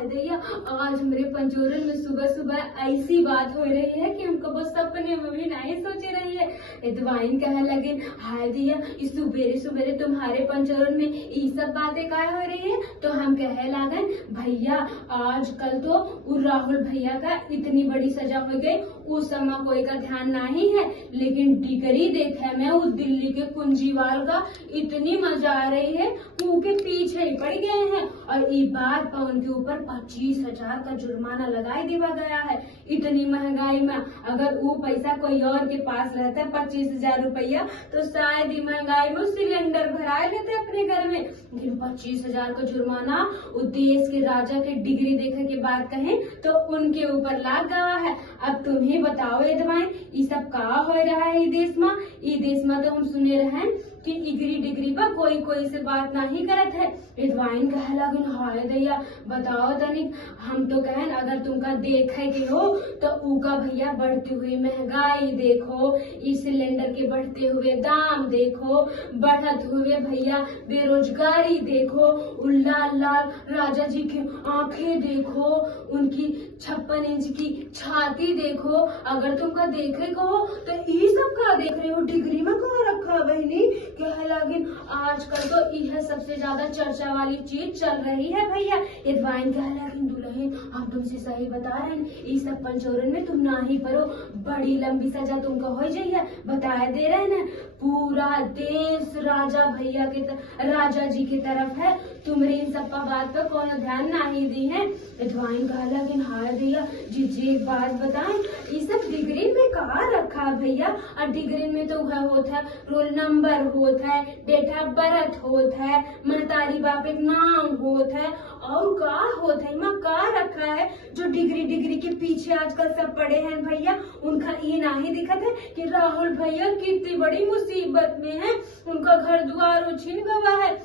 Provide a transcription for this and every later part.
हाय दैया, आज मेरे पंजोरन में सुबह सुबह ऐसी बात हो रही है कि हमको वो सपने में भी नहीं सोच रही है। इतवाइन कहे लगे, हाय दैया, इस सुबेरे सुबेरे तुम्हारे पंजोरन में ये सब बातें क्या हो रही है। तो हम कहे लागन, भैया आजकल तो उस राहुल भैया का इतनी बड़ी सजा हो गई, उस समय कोई का ध्यान नहीं है, लेकिन डिगरी देखे मैं उस दिल्ली के कुंजीवाल का इतनी मजा आ रही है, मुंह के पीछे ही पड़ गए हैं। और ये बात पर उनके ऊपर 25,000 का जुर्माना लगाई दिया गया है। इतनी महंगाई में अगर वो पैसा कोई और के पास रहता है 25,000 रुपया, तो शायद ही महंगाई में सिलेंडर भरा लेते अपने घर में। लेकिन 25,000 का जुर्माना वो देश के राजा के डिग्री देखे के बाद कहें तो उनके ऊपर लाग गया है। अब तुम ही बताओ एदवाइन, ये सब का हो रहा है देश में। ये देश में तो हम सुने रहे कि डिग्री डिग्री पर कोई कोई से बात नहीं करत है। एडवाइन कहे लगिन, हाय दैया, बताओ तनिक, हम तो कहन अगर तुमका देखे के हो तो उका भैया बढ़ती हुई महंगाई देखो, इस सिलेंडर के बढ़ते हुए दाम देखो, बढ़त हुए भैया बेरोजगारी देखो, लाल लाल राजा जी की आंखें देखो, उनकी 56 इंच की छाती देखो। अगर तुमका देखे को हो तो ये सब का देख रहे हो, डिग्री में कहा रखा बहनी। कहे लगिन, आजकल तो यह सबसे ज्यादा चर्चा वाली चीज चल रही है भैया। एडवाइन कहे लगिन, दुल्हन हम तुमसे सही बता रहे हैं, ये सब पंचोरन में तुम ना ही परो, बड़ी लंबी सजा तुमको हो जाइए। बताए दे रहे ना, पूरा देश राजा भैया के राजा जी की तरफ है, तुमरे इन सब बात पर कौन ध्यान नहीं दी है। एडवाइन कहे लगिन, हाय भैया जी एक बात बताएं, ये सब डिग्री में कहा रखा है भैया। और डिग्री में तो वह होता है, रोल नंबर होता है, डेट ऑफ बर्थ होता है, महतारी बाप एक नाम होता है, और का होता है माँ का रखा है। जो डिग्री डिग्री के पीछे आजकल सब पड़े हैं भैया, उनका ये नहीं दिखत है कि राहुल भैया कितनी बड़ी मुसीबत में है, उनका घर द्वार छीन गया है।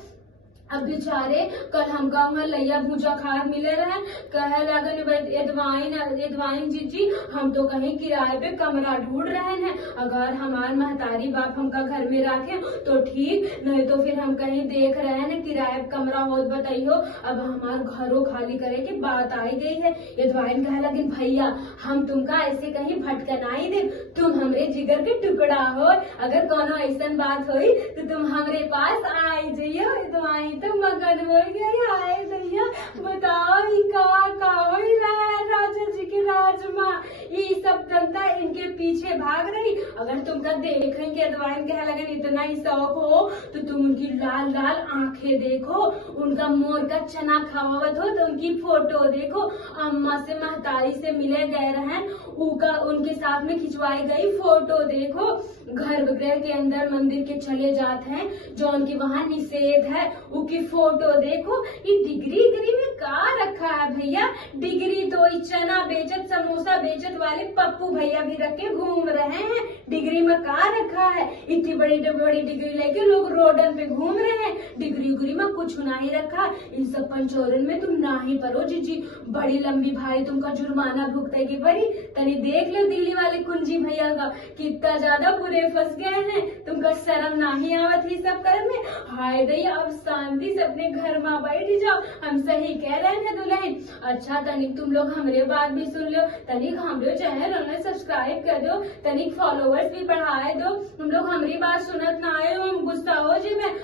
अब बेचारे कल हमका वहाँ लैया भूजा खाद मिले रहे, कहे लगन, एडवाइन जी हम तो कहीं किराए पे कमरा ढूंढ रहे हैं, अगर हमारे महतारी बाप हमका घर में रखे तो ठीक, नहीं तो फिर हम कहीं देख रहे हैं किराए पे कमरा हो बताइयो। अब हमारे घरों खाली करे की बात आई गई है। एडवाइन कहे लगिन, भैया हम तुमका ऐसे कहीं भटका नहीं दे, तुम हमरे जिगर के टुकड़ा हो, अगर कोनो ऐसा बात हुई तो तुम हमरे पास आई जाइयो। एडवाइन तो मगन हो गई, हाय भैया बताओ ये का हो रहा है राजा जी के राज में, ये सब जनता इनके पीछे भाग रही। अगर तुमका देखेंगे एडवाइन कहे लगन, इतना ही शौक हो तो तुम उनकी लाल लाल आंखें देखो, उनका मोर का चना खावत हो तो उनकी फोटो देखो, अम्मा से महतारी से मिले गए रहे उनके साथ में खिंचवाई गई फोटो देखो, गर्भगृह के अंदर मंदिर के चले जाते हैं जो उनकी वहाँ निषेध है उनकी फोटो देखो। ये डिग्री में का रखा है भैया। डिग्री तो चना बेचत समोसा बेचत वाले पप्पू भैया भी रख के घूम रहे हैं, डिग्री में का रखा है। इतनी बड़ी बड़ी डिग्री लेके लोग रोडन पे घूम रहे हैं, डिग्री में कुछ नहीं रखा। इन सब पंचोरन में तुम ना ही परो जी, बड़ी लंबी भाई तुमका जुर्माना भुगते की पड़ी। तनी देख लो दिल्ली वाले कुंजी भैया का कितना ज्यादा बुरे फंस गए हैं, तुमका शर्म नहीं आवत ही सब कर में। हाय दैया, अब शांति से अपने घर में बैठ जाओ, हम सही कह रहे हैं दुल्हन। अच्छा तनिक तुम लोग हमरे बात भी सुन लो, तनिक हमरे चैनल में सब्सक्राइब कर दो, तनिक फॉलोवर्स भी बढ़ाए दो। तुम लोग हमारी बात सुनत ना आए हो, हम गुस्सा हो जी में।